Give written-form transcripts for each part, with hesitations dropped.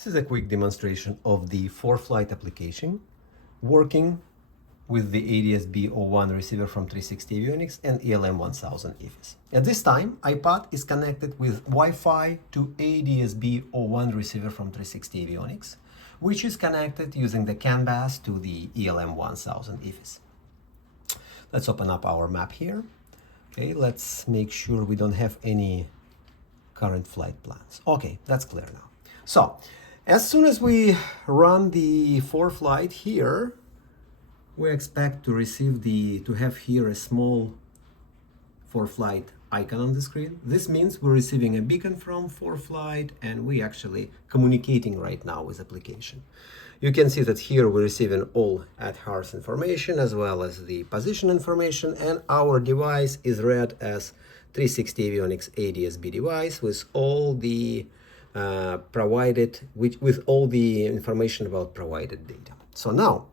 This is a quick demonstration of the ForeFlight application working with the ADS-B01 receiver from 360 Avionics and ELM 1000 EFIS. At this time, iPad is connected with Wi-Fi to ADS-B01 receiver from 360 Avionics, which is connected using the CAN bus to the ELM 1000 EFIS. Let's open up our map here. Okay, let's make sure we don't have any current flight plans. Okay, that's clear now. So, as soon as we run the ForeFlight here, we expect to receive to have here a small ForeFlight icon on the screen. This means we're receiving a beacon from ForeFlight and we actually communicating right now with application. You can see that here we're receiving all at-hours information as well as the position information, and our device is read as 360 Avionics ADS-B device with all the with all the information about provided data. So now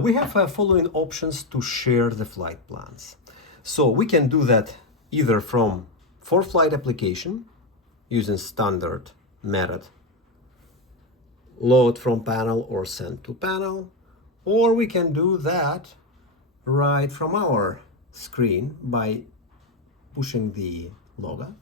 we have following options to share the flight plans. So we can do that either from ForeFlight application using standard method, load from panel or send to panel, or we can do that right from our screen by pushing the logo.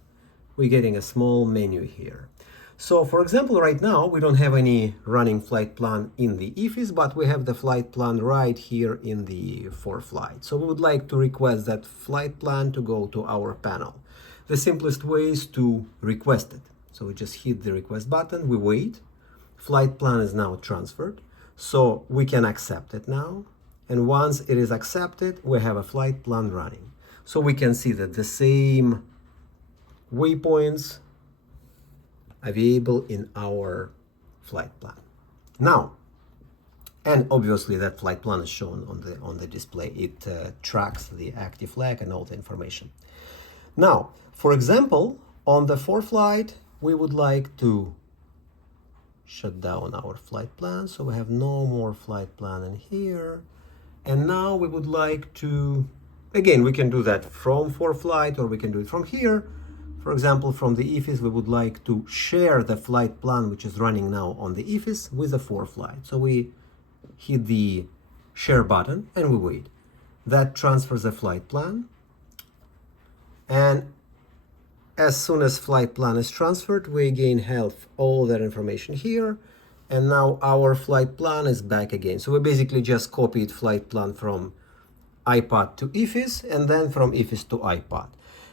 We're getting a small menu here. So for example, right now we don't have any running flight plan in the EFIS, but we have the flight plan right here in the ForeFlight. So we would like to request that flight plan to go to our panel. The simplest way is to request it. So we just hit the request button, we wait. Flight plan is now transferred, so we can accept it now. And once it is accepted, we have a flight plan running. So we can see that the same waypoints available in our flight plan. Now, and obviously that flight plan is shown on the display. It tracks the active flag and all the information. Now, for example, on the ForeFlight, we would like to shut down our flight plan, so we have no more flight plan in here. And now we would like to, again, we can do that from ForeFlight or we can do it from here. For example, from the EFIS, we would like to share the flight plan which is running now on the EFIS with the ForeFlight. So we hit the share button and we wait. That transfers the flight plan. And as soon as flight plan is transferred, we again have all that information here. And now our flight plan is back again. So we basically just copied flight plan from iPad to EFIS and then from EFIS to iPad.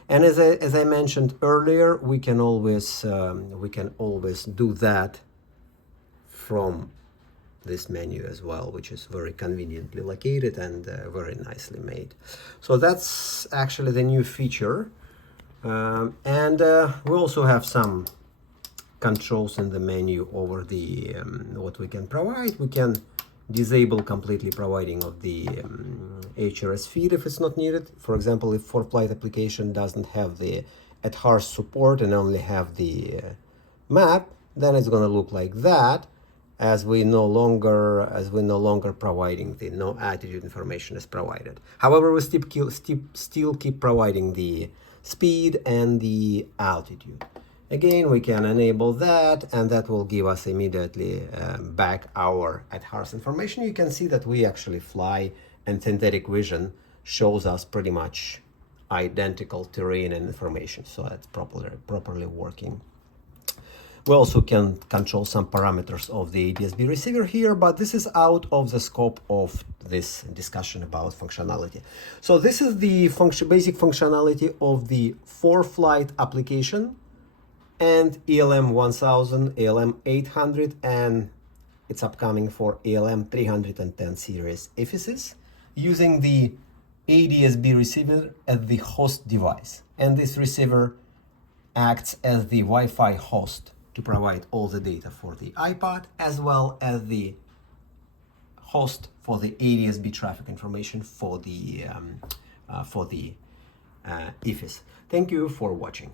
And as I mentioned earlier, we can always do that from this menu as well, which is very conveniently located and very nicely made. So that's actually the new feature. We also have some controls in the menu over the what we can provide. We can disable completely providing of the HRS feed if it's not needed. For example, if ForeFlight application doesn't have the at-hours support and only have the map, then it's going to look like that, as we no longer providing the no attitude information is provided. However, we still keep providing the speed and the altitude. Again, we can enable that, and that will give us immediately back our at-hours information. You can see that we actually fly, and synthetic vision shows us pretty much identical terrain and information, so that's properly working. We also can control some parameters of the ADS-B receiver here, but this is out of the scope of this discussion about functionality. So this is the basic functionality of the ForeFlight application and ELM 1000, ELM 800, and it's upcoming for ELM 310 series EFISes using the ADS-B receiver as the host device. And this receiver acts as the Wi-Fi host to provide all the data for the iPad, as well as the host for the ADS-B traffic information for the EFIS. Thank you for watching.